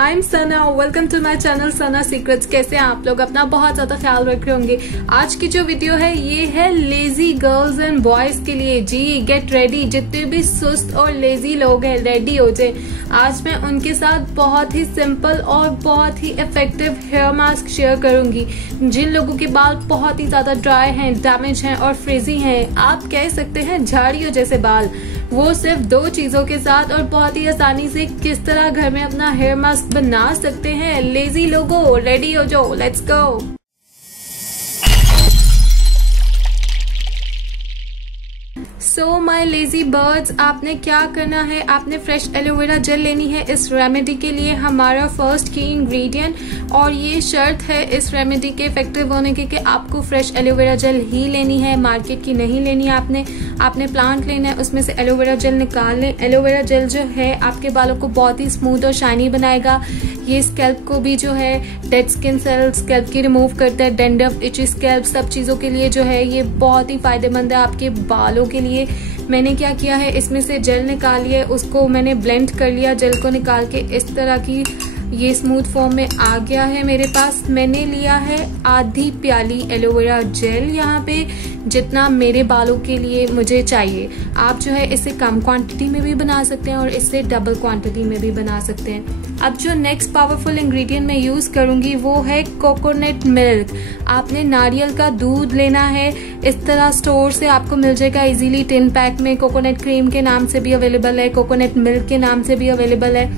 I am Sana, welcome to my channel Sana secrets. कैसे हैं आप लोग? अपना बहुत ज्यादा ख्याल रख रहे होंगे। आज की जो वीडियो है ये है लेजी गर्ल्स एंड बॉयज के लिए। जी गेट रेडी, जितने भी सुस्त और लेजी लोग हैं रेडी हो जाए। आज मैं उनके साथ बहुत ही सिंपल और बहुत ही इफेक्टिव हेयर मास्क शेयर करूंगी। जिन लोगों के बाल बहुत ही ज्यादा ड्राई हैं, डैमेज हैं और फ्रिजी हैं, आप कह सकते हैं झाड़ियों जैसे बाल, वो सिर्फ 2 चीजों के साथ और बहुत ही आसानी से किस तरह घर में अपना हेयर मास्क बना सकते हैं। लेजी लोगो रेडी हो जाओ, let's go. So my lazy birds, आपने क्या करना है, आपने फ्रेश एलोवेरा जेल लेनी है इस रेमेडी के लिए, हमारा फर्स्ट की इंग्रेडिएंट। और ये शर्त है इस रेमेडी के इफेक्टिव होने की कि आपको फ्रेश एलोवेरा जेल ही लेनी है, मार्केट की नहीं लेनी है। आपने प्लांट लेना है, उसमें से एलोवेरा जेल निकाल लें। एलोवेरा जेल जो है आपके बालों को बहुत ही स्मूथ और शाइनी बनाएगा। ये स्कैल्प को भी जो है डेड स्किन सेल्स स्कैल्प की रिमूव करता है, डैंड्रफ, इची स्कैल्प, सब चीजों के लिए जो है ये बहुत ही फायदेमंद है आपके बालों के लिए। मैंने क्या किया है, इसमें से जेल निकाल लिया, उसको मैंने ब्लेंड कर लिया। जेल को निकाल के इस तरह की ये स्मूथ फॉर्म में आ गया है मेरे पास। मैंने लिया है आधी प्याली एलोवेरा जेल, यहाँ पे जितना मेरे बालों के लिए मुझे चाहिए। आप जो है इससे कम क्वांटिटी में भी बना सकते हैं और इससे डबल क्वांटिटी में भी बना सकते हैं। अब जो नेक्स्ट पावरफुल इंग्रेडिएंट मैं यूज करूंगी वो है कोकोनट मिल्क। आपने नारियल का दूध लेना है, इस तरह स्टोर से आपको मिल जाएगा इजीली टिन पैक में। कोकोनट क्रीम के नाम से भी अवेलेबल है, कोकोनट मिल्क के नाम से भी अवेलेबल है,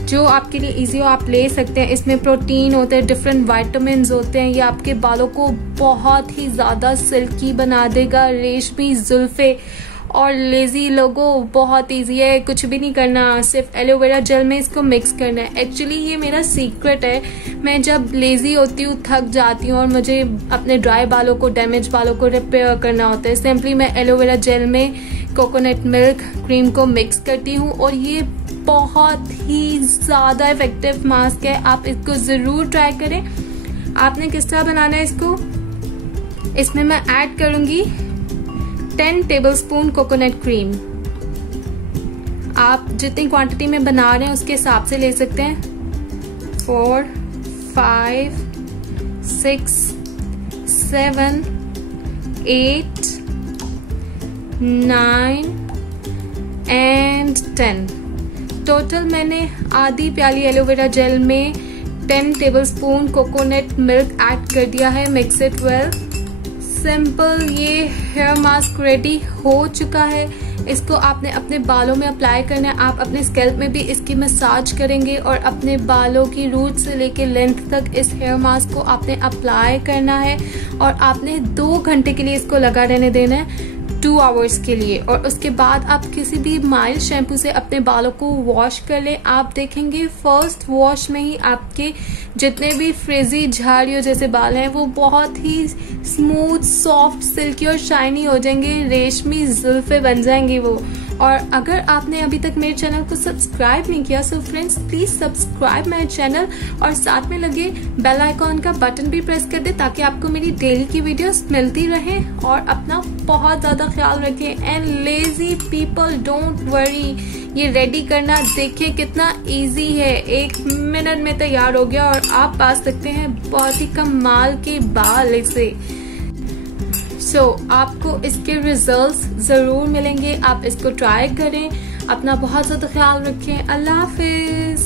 जो आपके लिए इजी हो आप ले सकते हैं। इसमें प्रोटीन होते हैं, डिफरेंट विटामिन्स होते हैं, ये आपके बालों को बहुत ही ज्यादा सिल्की बना देगा, रेशमी जुल्फे। और लेजी लोगों बहुत इजी है, कुछ भी नहीं करना, सिर्फ एलोवेरा जेल में इसको मिक्स करना है। एक्चुअली ये मेरा सीक्रेट है। मैं जब लेजी होती हूँ, थक जाती हूँ और मुझे अपने ड्राई बालों को, डैमेज बालों को रिपेयर करना होता है, सिंपली मैं एलोवेरा जेल में कोकोनट मिल्क क्रीम को मिक्स करती हूँ और ये बहुत ही ज्यादा इफेक्टिव मास्क है। आप इसको जरूर ट्राई करें। आपने किस तरह बनाना है इसको, इसमें मैं ऐड करूंगी 10 टेबलस्पून कोकोनट क्रीम। आप जितनी क्वांटिटी में बना रहे हैं उसके हिसाब से ले सकते हैं। 4, 5, 6, 7, 8, 9 एंड 10। टोटल मैंने आधी प्याली एलोवेरा जेल में 10 टेबलस्पून कोकोनट मिल्क ऐड कर दिया है। Mix it well. सिंपल ये हेयर मास्क रेडी हो चुका है। इसको आपने अपने बालों में अप्लाई करना है। आप अपने स्कैल्प में भी इसकी मसाज करेंगे और अपने बालों की रूट से लेके लेंथ तक इस हेयर मास्क को आपने अप्लाई करना है और आपने 2 घंटे के लिए इसको लगा रहने देना है, 2 आवर्स के लिए। और उसके बाद आप किसी भी माइल्ड शैम्पू से अपने बालों को वॉश कर लें। आप देखेंगे फर्स्ट वॉश में ही आपके जितने भी फ्रिजी झाड़ियों जैसे बाल हैं वो बहुत ही स्मूथ, सॉफ्ट, सिल्की और शाइनी हो जाएंगे, रेशमी जुल्फे बन जाएंगे वो। और अगर आपने अभी तक मेरे चैनल को सब्सक्राइब नहीं किया so friends please subscribe my channel और साथ में लगे बेल आइकॉन का बटन भी प्रेस कर दे ताकि आपको मेरी डेली की वीडियोस मिलती रहे। और अपना बहुत ज्यादा ख्याल रखें। And lazy people don't worry, ये रेडी करना देखिए कितना इजी है, 1 मिनट में तैयार हो गया और आप पा सकते हैं बहुत ही कमाल के बाल इसे। आपको इसके रिजल्ट्स जरूर मिलेंगे। आप इसको ट्राई करें। अपना बहुत ज्यादा ख्याल रखें। अल्लाह हाफिज।